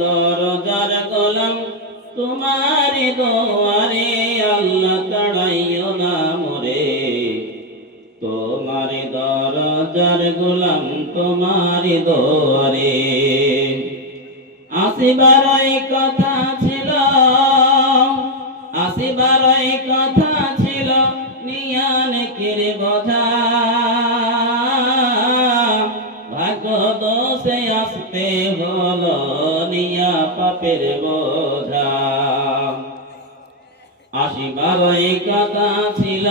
দরজার গোলাম তোমারি দুয়ারে আল্লাহ তাড়াইও না মোরে তোমারি দরজার গোলাম তোমারি দুয়ারে আসিবারই কথা ছিল আসিবারই কথা ছিল নিয়ান কিরে বোঝা ভাগ্য দোষে আসতে হলো নিয়া পাপের বোঝা আসিবারই কথা ছিল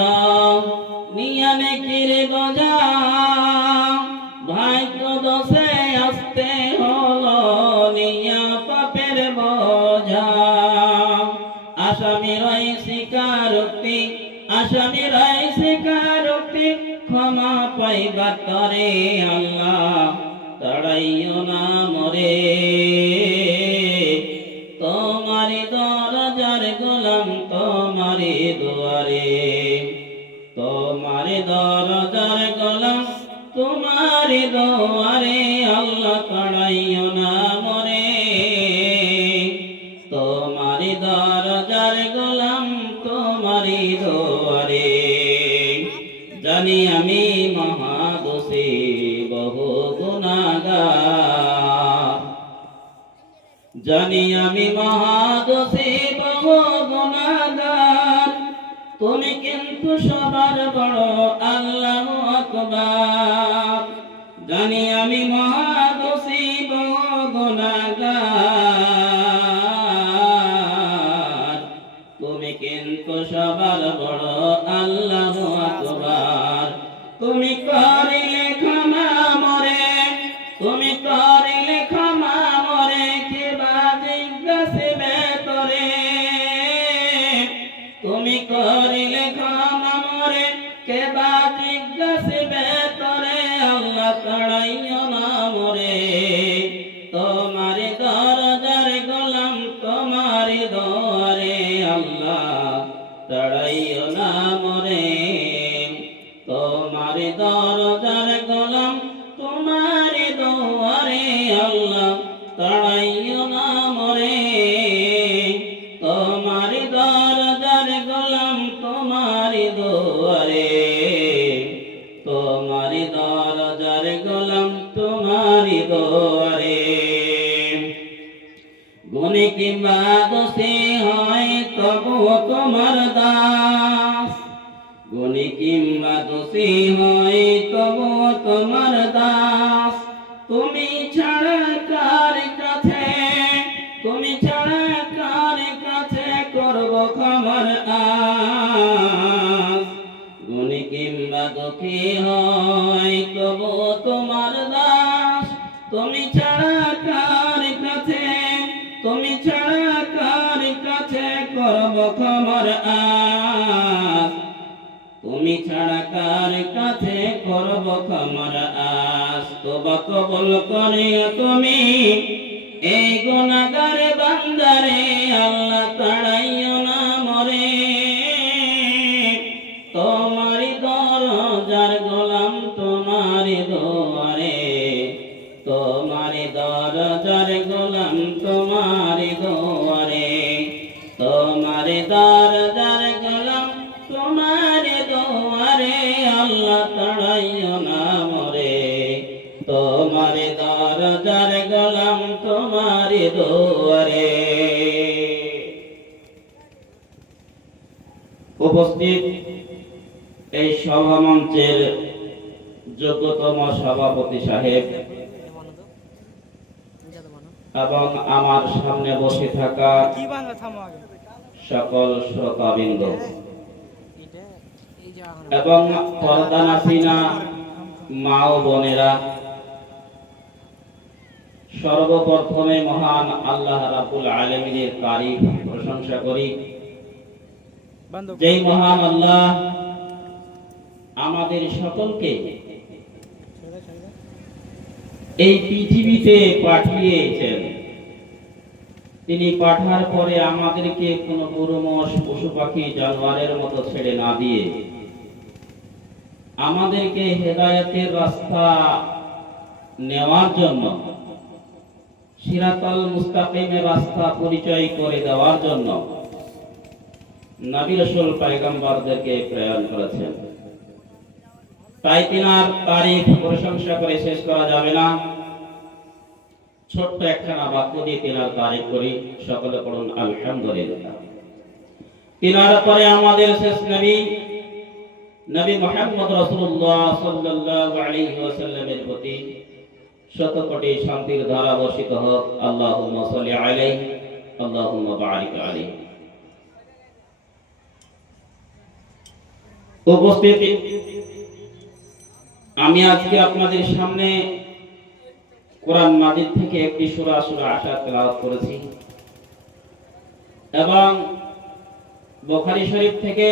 নিয়ান কিরে বোঝা ভাগ্য দোষে আসতে হলো নিয়া পাপের বোঝা আসামির স্বীকারোক্তি আসামির স্বীকারোক্তি ক্ষমা পাইবার তরে আল্লাহ তাড়াইও না মোরে তোমারি দরজার গোলাম তোমারি দুয়ারে তোমারি দরজার গোলাম তোমারি দুয়ারে আল্লাহ তাড়াইও না মোরে তোমারি দরজার গোলাম তোমারি দুয়ারে জানি আমি মহাদোষী বহু গুনাহগার জানি আমি মহাদোষী বহু গুনাহগার তুমি কিন্তু সবার বড় আল্লাহু আকবার জানি আমি মহাদোষী বহু গুনাহগার তুমি কিন্তু সবার বড় আল্লাহু আকবার তুমি করিলে ক্ষমা মোরে তুমি করিলে ক্ষমা মোরে কিবা জিজ্ঞাসিবে তোরে তুমি করিলে ক্ষমা মোরে কিবা জিজ্ঞাসিবে তোরে আল্লাহ তাড়াইও না মোরে তোমারি দরজার গোলাম তোমারি দুয়ারে আল্লাহ তাড়াইও না মোরে তোমারি দরজার গোলাম তোমারি দুয়ারে আল্লাহ তাড়াইও না মোরে তোমারি দরজার গোলাম তোমারি দুয়ারে তোমারি দরজার গোলাম তোমারি দুয়ারে গুণে কিংবা দোষে হয় তবুও তোমার দাস গুণে কিংবা দোষে হয় তবুও তোমার দাস তুমি ছাড়া কার কাছে তুমি ছাড়া কার কাছে করব ক্ষমার আস গুণে কিংবা দুঃখী হয় তবুও তোমার দাস তুমি ছাড়া কার কাছে তুমি ছাড়া কার কাছে করব ক্ষমার আস তুমি ছাড়া কার কাছে করব ক্ষমার আস তোবা কবুল করে তুমি এই গুনাহগার বান্দারে আল্লাহ তাড়াইও না মোরে তোমারি দরজার গোলাম তোমারি দুয়ারে তোমারি দরজার গোলাম তোমারি দুয়ারে তোমারি দরজার গোলাম তোমারি দুয়ারে আল্লাহ তাড়াইও না মোরে তোমারি দরজার গোলাম তোমারি দুয়ারে উপস্থিত এই সভামঞ্চের যোগ্যতম সভাপতি সাহেব এবং আমার সামনে বসে থাকা সকল শ্রোতাবৃন্দ এবং পর্দানাসীনা মা ও বোনেরা সর্বপ্রথমে মহান আল্লাহ রাব্বুল আলামিনের তারিফ প্রশংসা করি যেই মহান আল্লাহ আমাদের সকলকে এই পৃথিবীতে পাঠিয়েছেন তিনি পাঠার পরে আমাদেরকে কোনো গরু মোষ পশু পাখি জানোয়ারের মতো ছেড়ে না দিয়ে আমাদেরকে হেদায়েতের রাস্তা নেওয়ার জন্য সিরাতাল মুস্তাকিমের রাস্তা পরিচয় করে দেওয়ার জন্য নবী রাসূল পয়গম্বরদেরকে প্রেরণ করেছেন। তাই তিনার তারিফ প্রশংসা করে শেষ করা যাবে না। ছোট্ট একখানা বাক্য দিয়ে তিনার তারিফ করি, সকলে পড়ুন আলহামদুলিল্লাহ। তিনার পরে আমাদের শেষ নবী নবী মুহাম্মদ রাসূলুল্লাহ সাল্লাল্লাহু আলাইহি ওয়াসাল্লামের প্রতি শত কোটি শান্তির ধারা বর্ষিত হোক। আল্লাহুম্মা সাল্লি আলাইহি আল্লাহুম্মা বারিক আলাইহি। উপস্থিতি, আমি আজকে আপনাদের সামনে কোরআন মাজিদ থেকে একটি সূরা আশার তেলাওয়াত করেছি এবং বুখারী শরীফ থেকে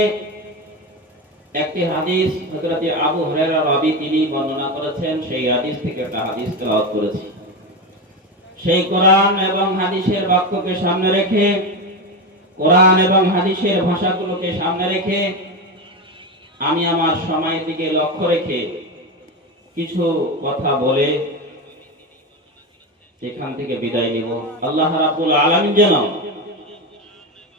একটি হাদিস হযরত আবু হুরায়রা রাবি তিনি বর্ণনা করেছেন, সেই হাদিস থেকে একটা হাদিস তেলাওয়াত করেছি। সেই কোরআন এবং হাদিসের বাক্যকে সামনে রেখে, কোরআন এবং হাদিসের ভাষাগুলোকে সামনে রেখে আমি আমার সময়ের দিকে লক্ষ্য রেখে কিছু কথা বলে সেখান থেকে বিদায় নিব। আল্লাহ রাব্বুল আলামিন যেন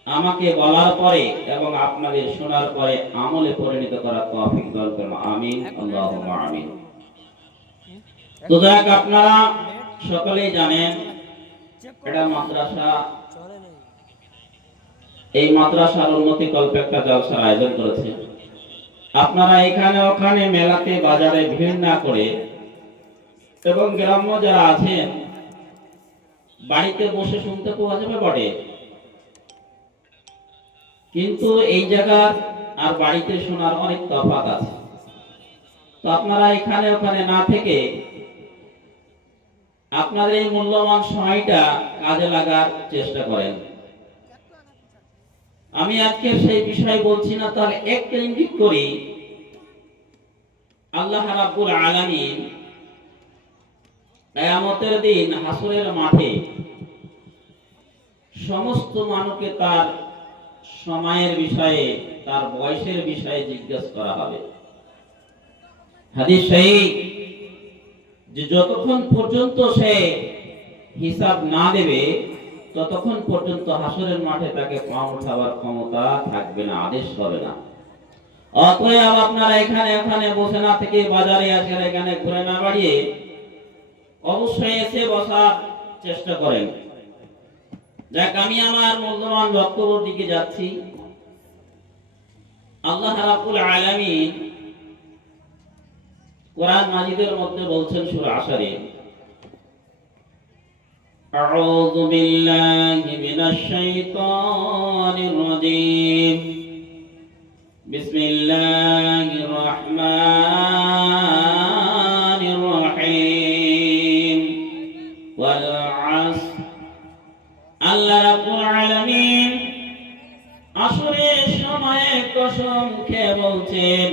আমাকে বলার পরে এবং আপনাদের শোনার পরে আমলে পরিণত করার তৌফিক দান করুন। আমিন, আল্লাহুম্মা আমিন। তো যাক, আপনারা সকলেই জানেন এটা মাদ্রাসা, এই মাদ্রাসার উন্নতি কল্পে একটা জলসার আয়োজন করেছে। আপনারা এখানে ওখানে মেলাতে বাজারে ভিড় না করে এবং গ্রাম্য যারা আছেন বাড়িতে বসে শুনতে পাওয়া যাবে বটে, কিন্তু এই জায়গার আর বাড়িতে শোনার অনেক তফাৎ আছে। তো আপনারা এখানে ওখানে না থেকে আপনাদের এই মূল্যবান সময়টা কাজে লাগার চেষ্টা করেন। আমি আজকে সেই বিষয় বলছি না, তাহলে একটু ইঙ্গিত করি। আল্লাহ রাব্বুল আলামিন কিয়ামতের দিন হাসরের মাঠে সমস্ত মানুষকে তার সময়ের বিষয়ে, তার বয়সের বিষয়ে জিজ্ঞাসা করা হবে। হাদিস সেই যে যতক্ষণ পর্যন্ত সে হিসাব না দেবে ততক্ষণ পর্যন্ত হাসরের মাঠে তাকে পা উঠাবার ক্ষমতা থাকবে না, আদেশ হবে না। অতএব আপনারা এখানে ওখানে বসে না থেকে বাজারে আসেন, এখানে ঘুরে না বাড়িয়ে অবশ্যই এসে বসার চেষ্টা করেন। যাক, আমি আমার মূল্যবান বক্তব্যের দিকে যাচ্ছি। আল্লাহ রাব্বুল আলামিন কোরআন মাজিদের মধ্যে বলছেন সূরা আশরে, আউযু বিল্লাহি মিনাশ শাইতানির রাজীম, বিসমিল্লাহির রাহমানির রহিম, ওয়াল আসর। আল্লাহ রাব্বুল আলামিন আসরের সময়ে কসম খেয়ে বলছেন,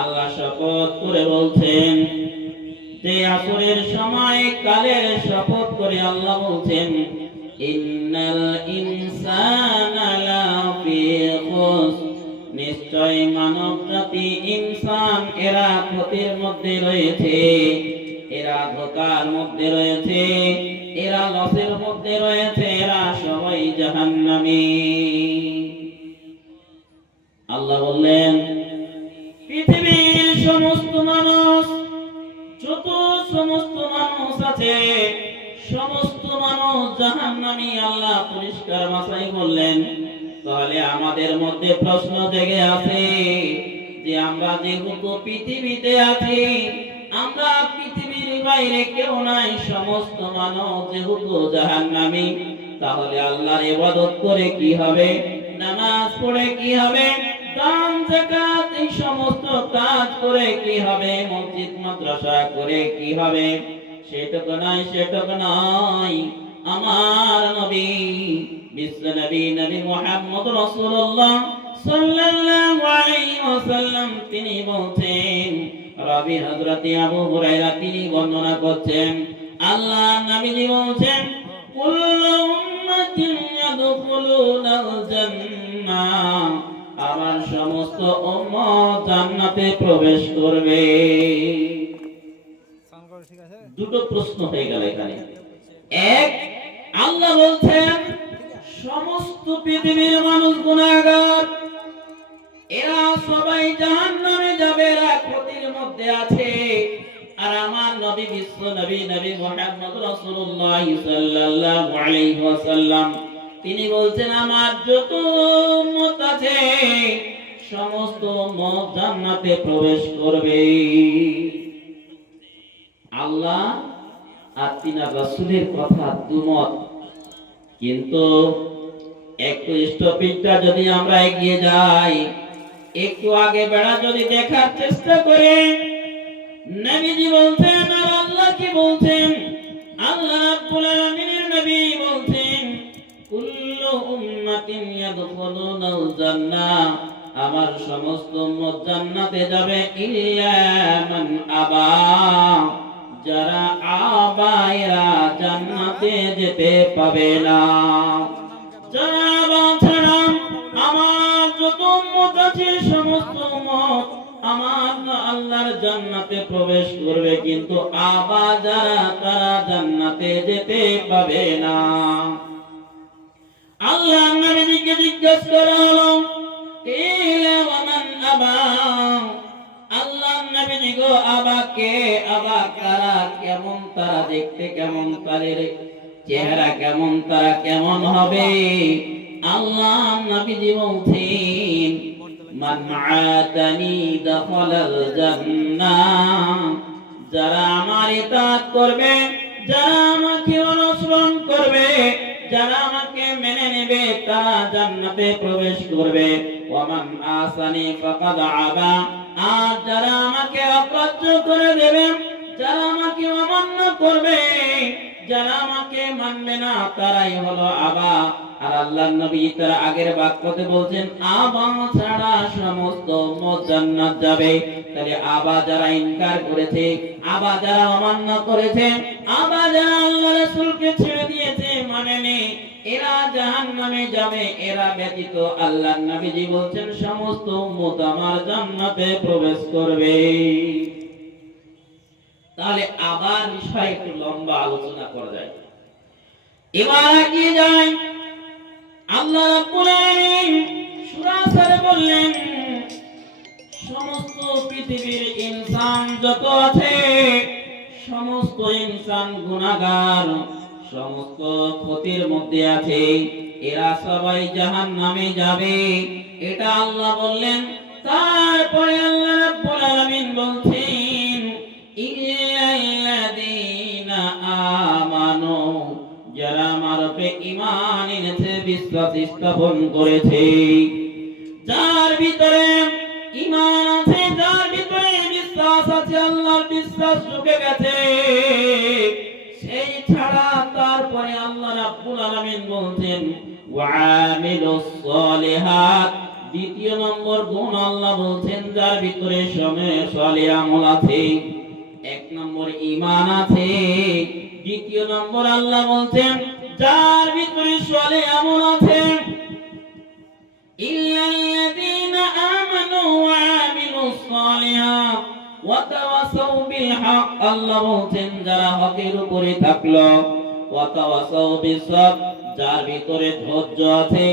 আল্লাহ শপথ করে বলছেন যে আসরের সময় কালের শপথ করে আল্লাহ বলছেন, ইন্নাল ইনসানা লাফি খুসর, নিশ্চয় মানব জাতি ইনসান এরা ক্ষতির মধ্যে রয়েছে, এরা ধোঁকার মধ্যে রয়েছে, এরা লসের মধ্যে রয়েছে, এরা সবাই জাহান্নামী। আল্লাহ বললেন পৃথিবীর সমস্ত মানুষ, যত সমস্ত মানুষ আছে সমস্ত মানুষ জাহান্নামী। আল্লাহ পরিষ্কার ভাষায় বললেন। তাহলে আমাদের মধ্যে প্রশ্ন জেগে আছে যে আমরা যেহেতু পৃথিবীতে আছি, আমরা পৃথিবীর বাইরে কেউ নাই, সমস্ত মানব যেহেতু জাহান্নামী, তাহলে আল্লাহর ইবাদত করে কি হবে, নামাজ পড়ে কি হবে, দান যাকাত এই সমস্ত কাজ করে কি হবে, মসজিদ মাদ্রাসা করে কি হবে? সেটুকু নয়। আমার নবী বিশ্ব নবী নবী মুহাম্মদ রাসূলুল্লাহ সাল্লাল্লাহু আলাইহি ওয়াসাল্লাম তিনি বলছেন, রাবী হযরত আবু হুরায়রা তিনি বর্ণনা করছেন, আল্লাহ নবীজি বলছেন, কুল্লু উম্মাতিন ইয়াদখুলুনাল জান্নাহ, আমার সমস্ত উম্মত জান্নাতে প্রবেশ করবে। দুটো প্রশ্ন হয়ে গেল এখানে। এক, আল্লাহ বলছেন সমস্ত পৃথিবীর মানুষ গুনাহগার, এরা সবাই জাহান্নামে যাবে, এরা ক্ষতির মধ্যে আছে। আর আমার নবী বিশ্ব নবী নবী মুহাম্মদ রাসূলুল্লাহ সাল্লাল্লাহু আলাইহি ওয়াসাল্লাম তিনি বলছেন আমার যত উম্মত আছে সমস্ত উম্মত জান্নাতে প্রবেশ করবে। আল্লাহ আর তিনার রাসূলের কথা দুমত, কিন্তু একটু স্টপিংটা যদি আমরা এগিয়ে যাই, একটু আগে বেড়া যদি দেখার চেষ্টা করে, নবীজি বলছেন আর আল্লাহ কি বলছেন? আল্লাহ রাব্বুল আলামিনের নবী বলছেন কুল্লু উম্মাতিন ইয়াদখুলুনাল জান্নাহ, আমার সমস্ত উম্মত জান্নাতে যাবে ইল্লা মান আবা, যারা আবা এরা জান্নাতে যেতে পাবে না। যারা আবা ছাড়া আমার যত উম্মত আছে সমস্ত উম্মত আমার আল্লাহর জান্নাতে প্রবেশ করবে, কিন্তু আবা যারা তারা জান্নাতে যেতে পাবে না। আল্লাহ নবীকে জিজ্ঞাসা করা হলো কিলা ওয়া মান আবা, আল্লাহ নবী গো আবা কে? আবা কারা? কেমন তারা দেখতে, কেমন তাদের চেহারা, কেমন তারা কেমন হবে? আল্লাহ নবীজি বলছেন মান আতানি দাখালাল জান্নাহ, যারা আমার ইতাআত করবে, যারা আমাকে অনুসরণ করবে, যারা আমাকে মেনে নেবে তারা জান্নাতে প্রবেশ করবে। ওয়া মান আসানি ফাকাদ আবা, আর যারা আমাকে অগ্রাহ্য করে দেবে, যারা আমাকে অমান্য করবে, যারা আমাকে মানবে না তারাই হলো আবা। আর আল্লাহর নবী তার আগের বাক্যতে বলছেন আবা ছাড়া সমস্ত উম্মত জান্নাত যাবে। তাহলে আবা যারা ইনকার করেছে, আবা যারা অমান্য করেছে, আবা যারা আল্লাহ রাসূলকে ছেড়ে দিয়েছে, মানেনি, এরা জাহান্নামে যাবে। এরা ব্যতীত আল্লাহর নবীজি বলছেন সমস্ত উম্মত আমার জান্নাতে প্রবেশ করবে। তাহলে আবার বিষয় একটু লম্বা আলোচনা করা যায়। এবার এগিয়ে যায় আল্লাহ রাব্বুল আলামিন সূরা সারে বললেন সমস্ত পৃথিবীর ইনসান যত আছে সমস্ত ইনসান গুনাহগার, সমস্ত ক্ষতির মধ্যে আছে, এরা সবাই জাহান্নামে যাবে, এটা আল্লাহ বললেন। তারপরে আল্লাহ রাব্বুল আলামিন বলছেন ইল্লাল্লাযীনা আমানু, যারা আমার উপরে ঈমান এনেছে, বিশ্বাস স্থাপন করেছে, যার ভিতরে ঈমান আছে, যার ভিতরে বিশ্বাস আছে, আল্লাহর বিশ্বাস ঢুকে গেছে, সেই ছাড়া তারপরে আল্লাহ রাব্বুল আলামিন বলছেন ওয়া আমিলুস সালিহাত, দ্বিতীয় নম্বর গুণ আল্লাহ বলছেন যার ভিতরে সালেহ আমল আছে। এক নম্বর ঈমান আছে, দ্বিতীয় নম্বর আল্লাহ বলছেন যার ভিতরে সালেহ আমল আছে। ইল্লাল্লাযীনা আমানু ওয়া আমিলুস সালিহাত ওয়া তাওয়াসাউ বিল হক, আল্লাহ বলছেন যারা হকের উপরে থাকলো, ওয়া তাওয়াসাউ বিস সাবর, যার ভিতরে ধৈর্য আছে।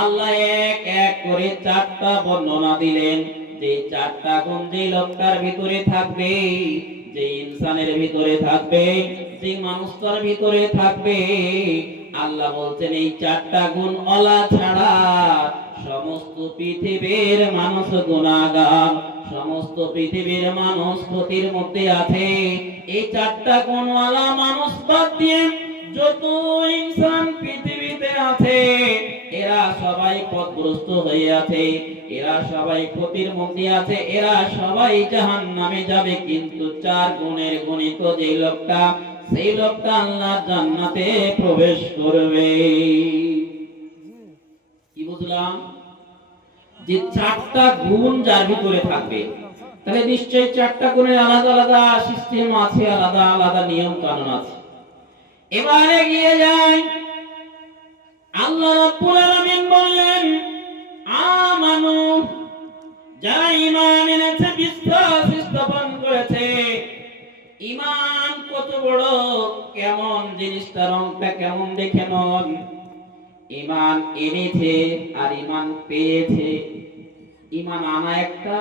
আল্লাহ এক এক করে চারটা বর্ণনা দিলেন, যে চারটা গুণ যে লোকটার ভিতরে থাকবে, যে ইনসানের ভিতরে থাকবে, যে মানুষটার ভিতরে থাকবে, আল্লাহ বলছেন এই চারটা গুণ ওয়ালা ছাড়া সমস্ত পৃথিবীর মানুষ গুনাহগার, সমস্ত পৃথিবীর মানুষ ক্ষতির মধ্যে আছে। এই চারটা গুণওয়ালা মানুষ বাদ দিয়ে যত ইনসান পৃথিবীতে আছে এরা সবাই পথভ্রষ্ট হয়ে আছে, এরা সবাই ক্ষতির মধ্যে আছে, এরা সবাই জাহান্নামে যাবে। কিন্তু চার গুণের গণিত যে লোকটা, সেই লোকটা আল্লাহর জান্নাতে প্রবেশ করবে। কি বুঝলাম? যে চারটা গুণ যার ভিতরে থাকবে, তাহলে নিশ্চয়ই চারটা গুণের আলাদা আলাদা সিস্টেম আছে, আলাদা আলাদা নিয়ম কানুন আছে। এবারে গিয়ে যায় আল্লাহ রাব্বুল আলামিন বললেন আমানু, যারা ঈমান এনেছে, বিশ্বাস স্থাপন করেছে। ঈমান কত বড়, কেমন জিনিসটা জিনিসটার রংটা কেমন দেখে নন। ঈমান এনেছে আর ঈমান পেয়েছে। ঈমান আনা একটা,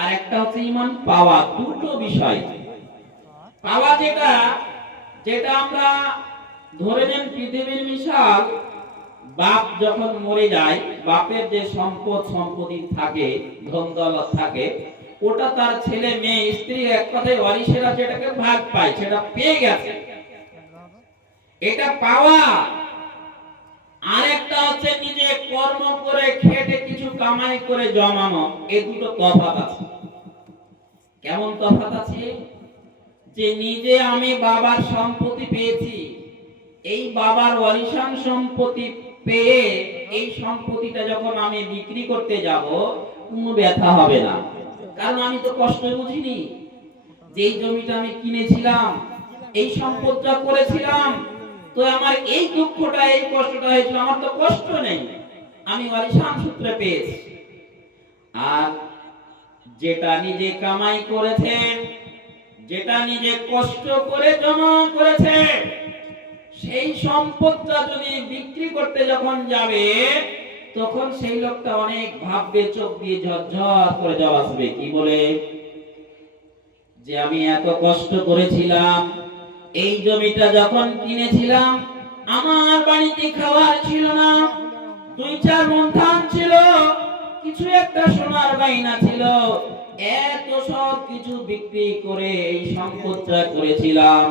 আর একটা হচ্ছে ঈমান পাওয়া, দুটো বিষয়। পাওয়া যেটা, যেটা আমরা ধরে নেন পৃথিবীর মিশাল, বাপ যখন মরে যায়, বাপের যে সম্পদ সম্পত্তি থাকে, ধন দৌলত থাকে, ওটা তার ছেলে মেয়ে স্ত্রী এক কথায় ওয়ারিশেরা যেটাকে ভাগ পায়, সেটা পেয়ে গেছে, এটা পাওয়া। আরেকটা হচ্ছে নিজে কর্ম করে খেটে কিছু কামাই করে জমানো। এই দুটো তফাৎ আছে। কেমন তফাৎ আছে? যে নিজে আমি বাবার সম্পত্তি পেয়েছি, এই বাবার ওয়ারিশান সম্পত্তি পেয়ে এই সম্পত্তিটা যখন আমি বিক্রি করতে যাব, কোনো ব্যথা হবে না, কারণ আমি তো কষ্ট বুঝিনি। যেই জমিটা আমি কিনেছিলাম, এই সম্পদটা করেছিলাম, তো আমার এই দুঃখটা এই কষ্টটা হয়েছিল, আমার তো কষ্ট নেই, আমি ওয়ারিশান সূত্রে পেয়েছি। আর যেটা নিজে কামাই করেছে, যেটা নিজে কষ্ট করে জমা করেছে, সেই সম্পদটা যদি বিক্রি করতে যখন যাবে, তখন সেই লোকটা অনেক ভাববে, চোখ দিয়ে ঝরঝর করে জল আসবে। কি বলে? যে আমি এত কষ্ট করেছিলাম, এই জমিটা যখন কিনেছিলাম, আমার বাড়িতে খাওয়ার ছিল না, 2-4 মণ ধান ছিল, কিছু একটা সোনার গয়না ছিল, এত সব কিছু বিক্রি করে এই সম্পদটা করেছিলাম।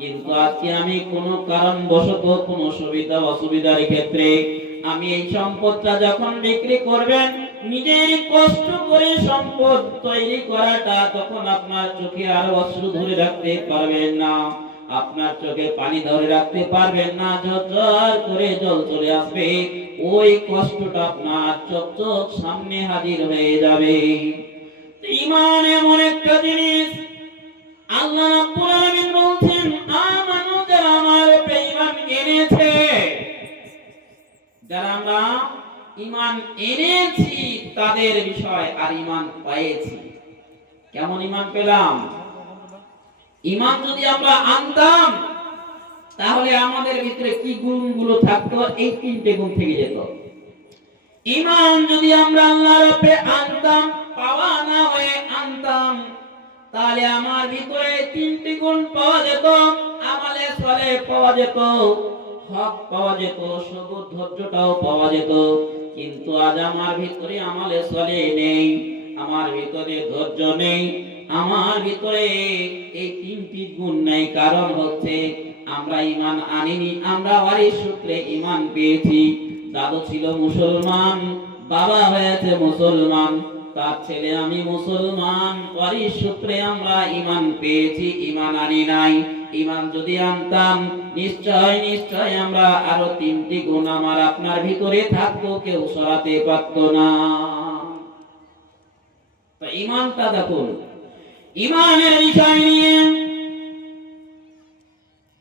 কিন্তু আজকে আমি কোনো কারণবশত, কোনো সুবিধা অসুবিধার ক্ষেত্রে আমি এই সম্পদটা যখন বিক্রি করবেন, নিজের কষ্ট করে সম্পদ তৈরি করাটা, তখন আপনার চোখে আর অশ্রু ধরে রাখতে পারবেন না, আপনার চোখে পানি ধরে রাখতে পারবেন না, ঝরঝর করে জল চলে আসবে, ওই কষ্টটা আপনার চোখ সামনে হাজির হয়ে যাবে। ঈমান এমন একটা জিনিস, আল্লাহ রাব্বুল আলামিন বলছেন, আমানু, যারা আমার উপরে ঈমান এনেছে, যারা আমরা ঈমান এনেছি তাদের বিষয়, আর ঈমান পেয়েছি। কেমন ঈমান পেলাম? ঈমান যদি আমরা আনতাম, তাহলে আমাদের ভিতরে কি গুণগুলো থাকতো, এই 3টে গুণ থেকে যেত। ঈমান যদি আমরা আল্লাহর উপরে আনতাম, পাওয়া না হয়ে আনতাম, তাহলে আমার ভিতরে 3টি গুণ পাওয়া যেত। আমালে সালেহ পাওয়া যেত, হক পাওয়া যেত, সবুর ধৈর্যটাও পাওয়া যেত। কিন্তু আজ আমার ভিতরে আমালে সালেহ নেই, আমার ভিতরে ধৈর্য নেই, আমার ভিতরে এই 3টি গুণ নেই। কারণ হচ্ছে আমরা ঈমান আনিনি, আমরা ওয়ারিশ সূত্রে ঈমান পেয়েছি। দাদু ছিল মুসলমান, বাবা হয়েছে মুসলমান, তার ছেলে আমি মুসলমান, ওয়ারিশ সূত্রে আমরা ঈমান পেয়েছি, ঈমান আনি নাই। ঈমান যদি আনতাম, নিশ্চয় নিশ্চয় আমরা আরো 3টি গুণ আমার আপনার ভিতরে থাকতো, কেউ সরাতে পারতো না। তো ঈমানটা দেখুন, ঈমানের বিষয় নিয়ে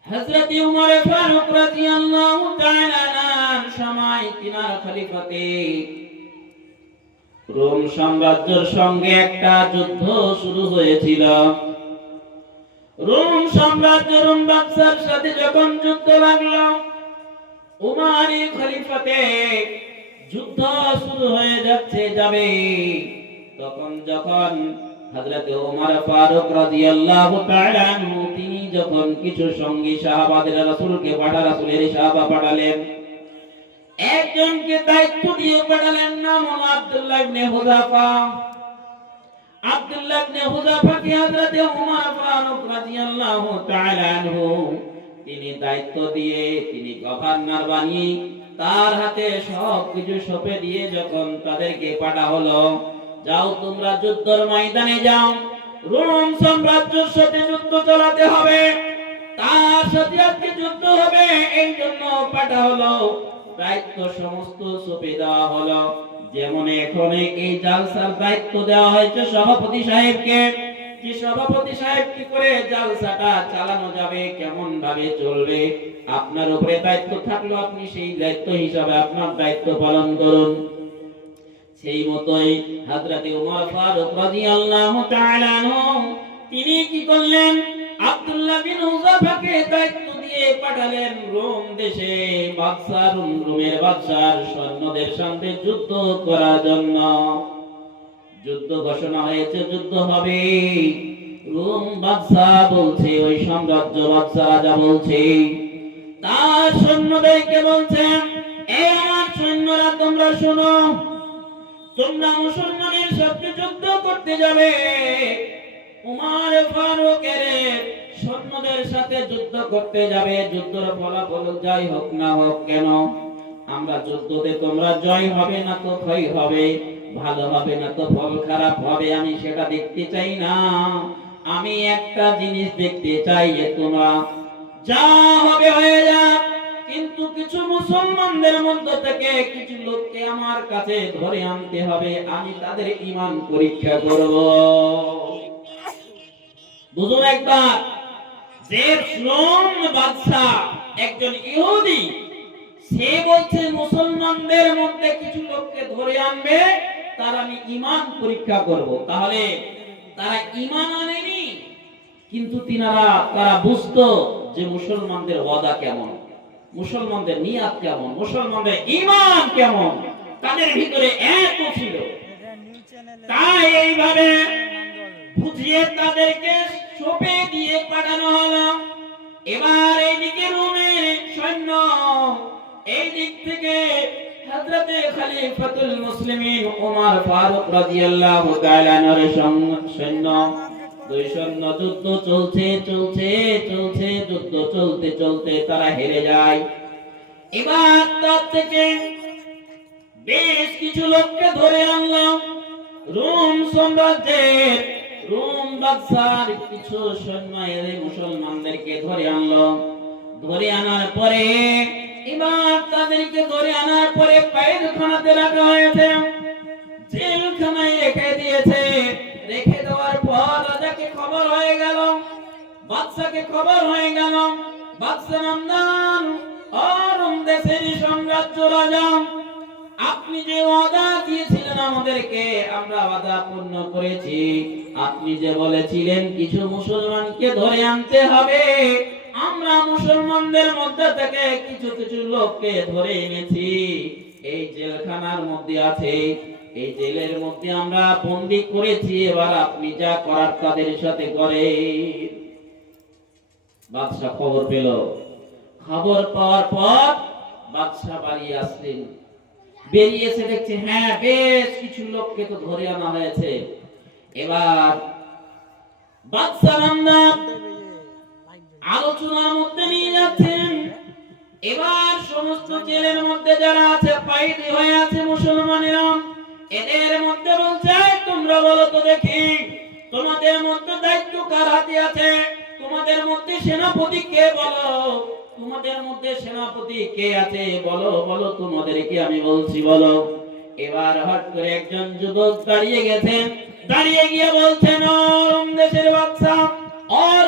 হযরত উমর ফারুক রাদিয়াল্লাহু তাআলা আনহুর সময়, তিনার খলিফাতে রোম সাম্রাজ্যের সঙ্গে একটা যুদ্ধ শুরু হয়েছিল। রোম সাম্রাজ্য, রোম বাদশার সাথে যখন যুদ্ধ লাগলো, উমারের খলিফাতে যুদ্ধ শুরু হয়ে যাবে, তখন যখন হযরত ওমর ফারুক রাদিয়াল্লাহু তাআলা আনহু তিনি যখন কিছু সঙ্গী সাহাবাদের রাসূলকে রাসূলের সাহাবা পাঠালেন, একজনকে দায়িত্ব দিয়ে পাঠালেন, নাম হলো আব্দুল্লাহ ইবনে হুযাফা। আব্দুল্লাহ ইবনে হুযাফাকে হযরত ওমর ফারুক রাদিয়াল্লাহু তাআলা আনহু তিনি দায়িত্ব দিয়ে, তিনি গভর্নর বানিয়ে তার হাতে সব কিছু সঁপে দিয়ে যখন তাদেরকে পাঠা হলো, যাও তোমরা যুদ্ধের ময়দানে যাও, রোম সাম্রাজ্যের সাথে যুদ্ধ চালাতে হবে, তার সাথে আজকে যুদ্ধ হবে, এই জন্য পাঠা হলো। দায়িত্ব সমস্ত সঁপে দেওয়া হলো। যেমন এখন এই জালসার দায়িত্ব দেওয়া হয়েছে সভাপতি সাহেবকে, যে সভাপতি সাহেব কি করে জালসাটা চালানো যাবে, কেমন ভাবে চলবে, আপনার উপরে দায়িত্ব থাকলো, আপনি সেই দায়িত্ব হিসাবে আপনার দায়িত্ব পালন করুন। সেই মতোই হযরত ওমর ফারুক রাদিয়াল্লাহু তাআলা আনহু তিনি কি করলেন, আব্দুল্লাহ বিন হুযাফাকে দায়িত্ব দিয়ে দিয়ে পাঠালেন রোম দেশে রোমের বাদশার সৈন্যদের সাথে যুদ্ধ করার জন্য। যুদ্ধ ঘোষণা হয়েছে, যুদ্ধ হবে। রোম বাদশা বলছে, ওই সাম্রাজ্য বাদশা রাজা বলছে তার সৈন্যদেরকে বলছেন, এই আমার সৈন্যরা তোমরা শোনো, তোমরা মুসলমানের সাথে যুদ্ধ করতে যাবে। উমর ফারুকের সৈন্যদের সাথে যুদ্ধ করতে যাবে। যুদ্ধের ফলাফল যাই হোক না হোক কেন, আমরা যুদ্ধতে তোমরা জয় হবে না তো ক্ষয় হবে, ভালো হবে না তো ফল খারাপ হবে, আমি সেটা দেখতে চাই না। আমি একটা জিনিস দেখতে চাই, যে তোমরা যা হবে হয়ে যাক, কিন্তু কিছু মুসলমানদের মধ্যে থেকে কিছু লোককে আমার কাছে ধরে আনতে হবে, আমি তাদের ঈমান পরীক্ষা করব। বুঝুন একবার, যে রোম বাদশা একজন ইহুদি, সে বলছে মুসলমানদের মধ্যে কিছু লোককে ধরে আনবে, তার আমি ঈমান পরীক্ষা করব। তাহলে তারা ঈমান আনেনি, কিন্তু তারা বুঝতো যে মুসলমানদের ওয়াদা কেমন, মুসলমানদের নিয়াত কেমন, মুসলমানদের ঈমান কেমন, তাদের ভিতরে এত ছিল। তাই এইভাবে বুঝিয়ে তাদেরকে সোপে দিয়ে পাঠানো হলো। এবার এইদিকে রোমের সৈন্য, এই দিক থেকে হযরতে খলিফাতুল মুসলিমিন ওমর ফারুক রাদিয়াল্লাহু তাআলা এর সৈন্য, দুই সৈন্য যুদ্ধ চলছে চলছে চলছে, যুদ্ধ চলতে চলতে তারা হেরে যায়। এবার তার থেকে বেশ কিছু লোককে ধরে আনলো রোম সাম্রাজ্যের, রোম বাদশার কিছু সৈন্য এর মুসলমানদেরকে ধরে আনলো। ধরে আনার পরে এবার তাদেরকে ধরে আনার পরে কয়েদখানাতে রাখা হয়েছে, জেলখানায় রেখে দিয়েছে। রেখে দেওয়ার পর রাজাকে খবর হয়ে গেল, বাদশাকে খবর হয়ে গেল, বাদশা নামদান, রোম দেশের সাম্রাজ্য রাজা, আপনি যে ওয়াদা দিয়েছিলেন আমাদেরকে, আমরা ওয়াদা পূর্ণ করেছি। আপনি যে বলেছিলেন কিছু মুসলমানকে ধরে আনতে হবে, আমরা মুসলমানদের মধ্যে থেকে কিছু কিছু লোককে ধরে এনেছি, এই জেলখানার মধ্যে আছে, এই জেলের মধ্যে আমরা বন্দী করেছি। এবার আপনি যা করার তাদের সাথে করেন। বাদশা খবর পেল, খবর পাওয়ার পর বাদশা বাড়ি আসলেন। বেরিয়েছে, দেখছে হ্যাঁ বেশ কিছু লোককে তো ধরে আনা হয়েছে। এবার বাদশা আলোচনার মধ্যে নিয়ে যাচ্ছেন। এবার সমস্ত জেলের মধ্যে যারা আছে, কয়েদি হয়ে আছে মুসলমানেরা, এদের মধ্যে বলছে, তোমরা বলো তো দেখি, তোমাদের মধ্যে দায়িত্ব কার হাতে আছে? তোমাদের মধ্যে সেনাপতি কে? বলো, তোমাদের মধ্যে সেনাপতি কে আছে? বলো বলো, তোমাদেরকে আমি বলছি, বলো। এবার হঠাৎ করে একজন যুবক দাঁড়িয়ে গেছেন, দাঁড়িয়ে গিয়ে বলছেন, রোম দেশের বাদশা,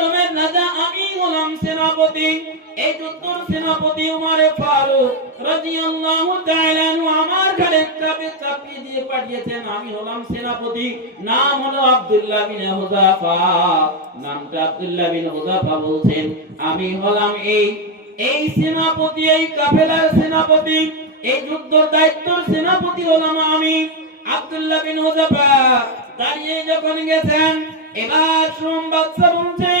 রোমের রাজা, আমি হলাম সেনাপতি, এই যুদ্ধের সেনাপতি উমর ফারুক রাদিয়াল্লাহু তাআলা আমার ঘরে চাপিয়ে দিয়ে পাঠিয়েছেন, আমি হলাম সেনাপতি। নাম হলো আব্দুল্লাহ বিন হুযাফা, নামটা আব্দুল্লাহ বিন হুযাফা বলছেন, আমি হলাম এই সেনাপতি, এই কাফেলার সেনাপতি, এই যুদ্ধের দায়িত্বের সেনাপতি হলাম আমি। আব্দুল্লাহ বিন হুযাফা দাঁড়িয়ে যখন গেছেন, এবার রোম বাদশা বলছে,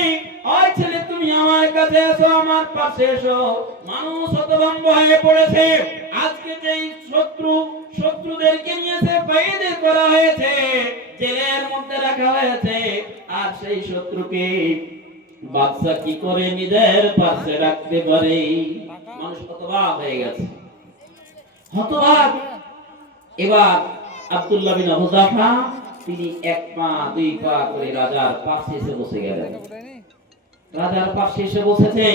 ওই ছেলে তুমি আমার কাছে এসো, আমার পাশে এসো। মানুষ হতভম্ব হয়ে পড়েছে, আজকে যেই শত্রুদেরকে নিয়েছে কয়েদ করা হয়েছে, জেলের মধ্যে রাখা হয়েছে, আর সেই শত্রুকে বাদশা কি করে নিজের পাশে রাখতে পারে? মানুষ হতবাক হয়ে গেছে, হতবাক। এবার আব্দুল্লাহ বিন হুযাফা তিনি এক পা দুই পা করে রাজার পাশে এসে বসে গেলেন। রাজার পাশে এসে বসেছে।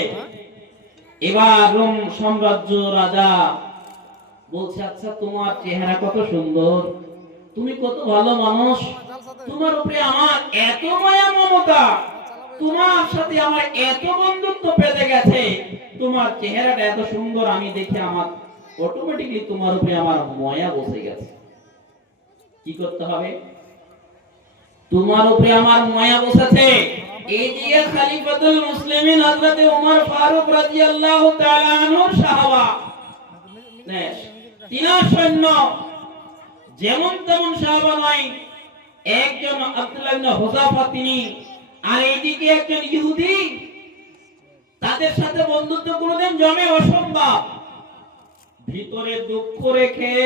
এবার রোম সাম্রাজ্য রাজা বলছে, আচ্ছা তোমার চেহারা কত সুন্দর, তুমি কত ভালো মানুষ, তোমার উপরে আমার এত মায়া মমতা, তোমার সাথে আমার এত বন্ধুত্ব পেতে গেছে, তোমার চেহারাটা এত সুন্দর, আমি দেখে আমার অটোমেটিক্যালি তোমার উপরে আমার মায়া বসে গেছে। কি করতে হবে? তোমার উপরে আমার মায়া বসেছে। এইদিকে খলিফাতুল মুসলিমিন হযরত ওমর ফারুক রাদিয়াল্লাহু তাআলা আনহুর সাহাবা, তিনার সৈন্য যেমন তেমন সাহাবা নয়, একজন আব্দুল্লাহ ইবনে হুযাফা তিনি, আর এইদিকে একজন ইহুদি, তাদের সাথে বন্ধুত্ব কোনোদিন জমে অসম্ভব। ভিতরে দুঃখ রেখে,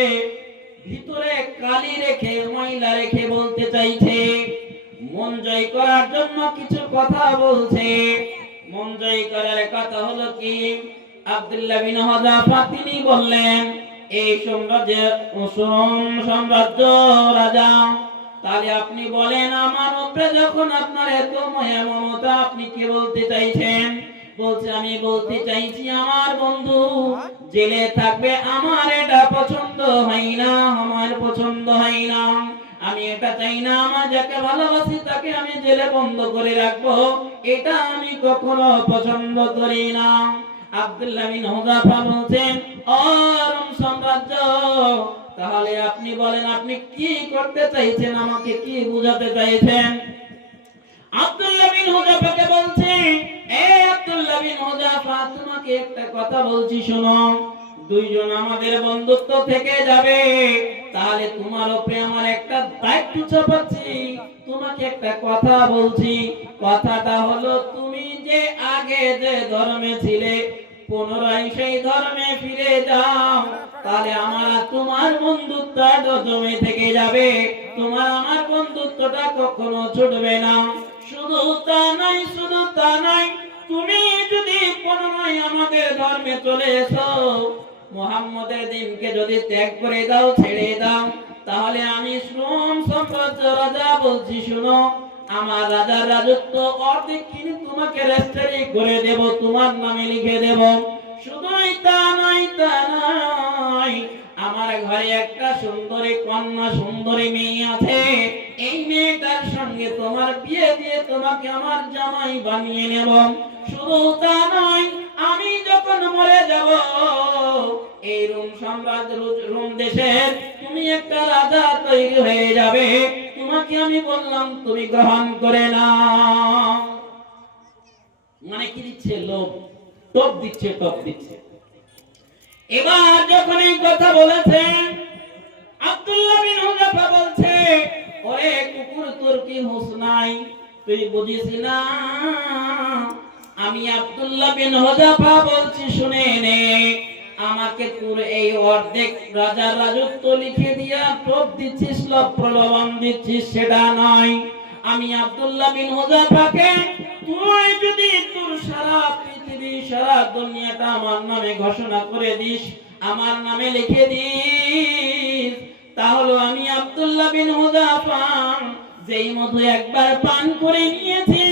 ভিতরে কালি রেখে, ময়লা রেখে বলতে চাইছে, মন জয় করার জন্য কিছু কথা বলছে। মন জয় করার কথা হলো কি, আব্দুল্লাহ বিন হুযাফা তিনি বললেন, এই সাম্রাজ্য রাজা, তাহলে আপনি বলেন আমার উপরে যখন আপনার এত মায়া মমতা, আপনি কি বলতে চাইছেন? বলছে আমি বলতে চাইছি আমার বন্ধু জেলে থাকবে, আমার এটা পছন্দ হয় না, আমার পছন্দ হয় না। আমি এটা চাই না, আমার যাকে ভালোবাসি তাকে আমি জেলে বন্ধ করে রাখবো, এটা আমি কখনো পছন্দ করি না। আব্দুল্লাহ বিন হুযাফা বলছেন, ও রোম সাম্রাজ্য, তাহলে আপনি বলেন আপনি কি করতে চাইছেন, আমাকে কি বোঝাতে চাইছেন? আব্দুল্লাহ বিন হুযাফাকে বলছে, এ আব্দুল্লাহ বিন হুযাফা, তোমাকে একটা কথা বলছি শোনো, দুইজন আমাদের বন্ধুত্ব থেকে যাবে, তাহলে তোমার উপরে আমার একটা দায়িত্ব চাপাচ্ছি। তোমাকে একটা কথা বলছি, কথাটা হলো তুমি যে আগে যে ধর্মে ছিলে পুনরায় সেই ধর্মে ফিরে যাও, তাহলে আমার তোমার বন্ধুত্বটা জমে থেকে যাবে, তোমার আমার বন্ধুত্বটা কখনো ছুটবে না। শুধু তা নাই, শুধু তা নাই, তুমি যদি পুনরায় আমাদের ধর্মে চলে এসো, মুহাম্মদের দ্বীনকে যদি ত্যাগ করে দাও, ছেড়ে দাও, তাহলে আমি রোম সাম্রাজ্য রাজা বলছি শুনো, আমার রাজার রাজত্ব অর্ধেক কিনে তোমাকে রেজিস্ট্রি করে দেব, তোমার নামে লিখে দেব। শুধুই তা নয়, তা নয়, আমার ঘরে একটা সুন্দরী কন্যা, সুন্দরী মেয়ে আছে, এই মেয়েটার সঙ্গে তোমার বিয়ে দিয়ে তোমাকে আমার জামাই বানিয়ে নেব। শুধু তা নয়, আমি যখন মরে যাব, এই রোম সাম্রাজ্য, রোম দেশের তুমি একটা রাজা তৈরি হয়ে যাবে, তোমাকে আমি বললাম তুমি গ্রহণ করে নাও। মানে কি দিচ্ছে? লোভ, টপ দিচ্ছে, টপ দিচ্ছে। এবার যখন এই কথা বলেছে, আব্দুল্লাহ বিন হুযাফা বলছে, ওরে কুকুর, তোর কি হুঁশ নাই? তুই বুঝিস না আমি আব্দুল্লাহ বিন হুযাফা বলছি, শুনে নে, আমাকে তোর এই অর্ধেক রাজার রাজত্ব লিখে দিয়া টোপ দিচ্ছিস, লোভ প্রলোভন দিচ্ছিস, সেটা নয়। আমি আব্দুল্লাহ বিন হুযাফাকে তুই যদি তোর সারা পৃথিবী, সারা দুনিয়াটা আমার নামে ঘোষণা করে দিস, আমার নামে লিখে দিস, তাহলে আমি আব্দুল্লাহ বিন হুযাফা যেই মধু একবার পান করে নিয়েছি,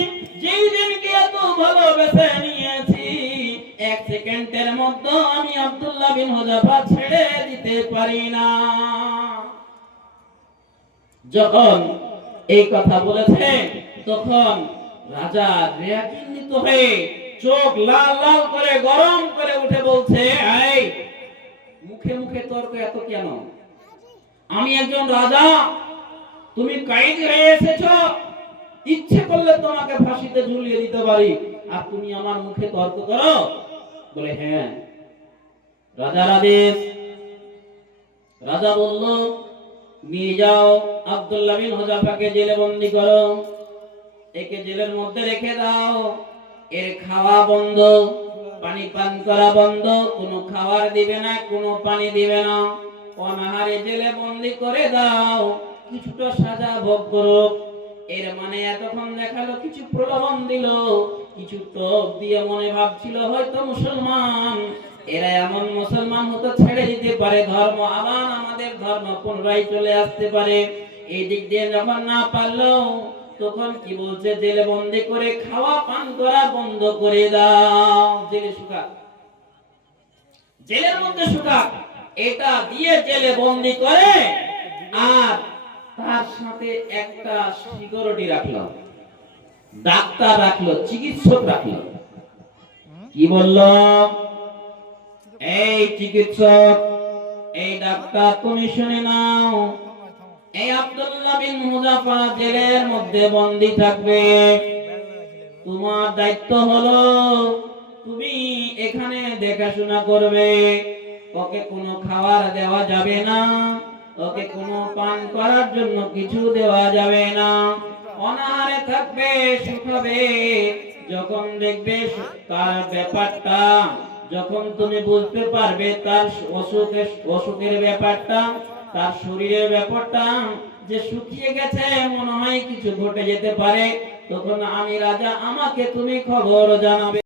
যেই দিনকে এত ভালোবেসে নিয়েছি, এক সেকেন্ডের মধ্যে আমি আব্দুল্লাহ বিন হুযাফা ছেড়ে দিতে পারি না। যখন এই কথা বলেছে, তখন রাজা রেয়াকিন্বিত হয়ে চোখ লাল লাল করে গরম করে উঠে বলছে, এই মুখে মুখে তর্ক এত কেন? আমি একজন রাজা, তুমি কয়েদি হয়ে এসেছো, ইচ্ছে করলে তোমাকে ফাঁসিতে ঝুলিয়ে দিতে পারি, আর তুমি আমার মুখে তর্ক করো? বলে হ্যাঁ, রাজার আদেশ। রাজা বলল, নিয়ে যাও আব্দুল্লাহ বিন হুযাফাকে জেলে বন্দী করো, একে জেলের মধ্যে রেখে দাও, এর খাওয়া বন্ধ, পানি পান করা বন্ধ, কোনো খাবার দিবে না, কোনো পানি দিবে না, অনাহারে জেলে বন্দী করে দাও, কিছুটা সাজা ভোগ করুক। এর মানে এতক্ষণ দেখালো কিছু প্রলোভন দিল, কিছু টোপ দিয়ে মনে ভাবছিল হয়তো মুসলমান, এরা এমন মুসলমান হতে ছেড়ে দিতে পারে ধর্ম, আবার আমাদের ধর্ম পুনরায় চলে আসতে পারে। এই দিক দিয়ে যখন না পারলো, তখন কি বলছে, জেলে বন্দী করে খাওয়া পান করা বন্ধ করে দাও, জেলে শুকা, জেলের মধ্যে শুকা, এটা দিয়ে জেলে বন্দী করে, আর তার সাথে একটা সিকিউরিটি রাখলো, ডাক্তার রাখলো, চিকিৎসক রাখলো। কি বললো, এই চিকিৎসক, এই ডাক্তার, তুমি শুনে নাও, এই আব্দুল্লাহ বিন হুযাফা জেলের মধ্যে বন্দী থাকবে। তোমার দায়িত্ব হলো তুমি এখানে দেখাশোনা করবে। ওকে কোনো খাবার দেওয়া যাবে না, ওকে কোনো পান করার জন্য কিছু দেওয়া যাবে না। অনাহারে থাকবে, শুকাবে। যখন দেখবে তার ব্যাপারটা, যখন তুমি বুঝতে পারবে তার অসুখের ব্যাপারটা, তার শরীরের ব্যাপারটা যে শুকিয়ে গেছে, মনে হয় কিছু ঘটে যেতে পারে, তখন আমি রাজা, আমাকে তুমি খবর জানাবে।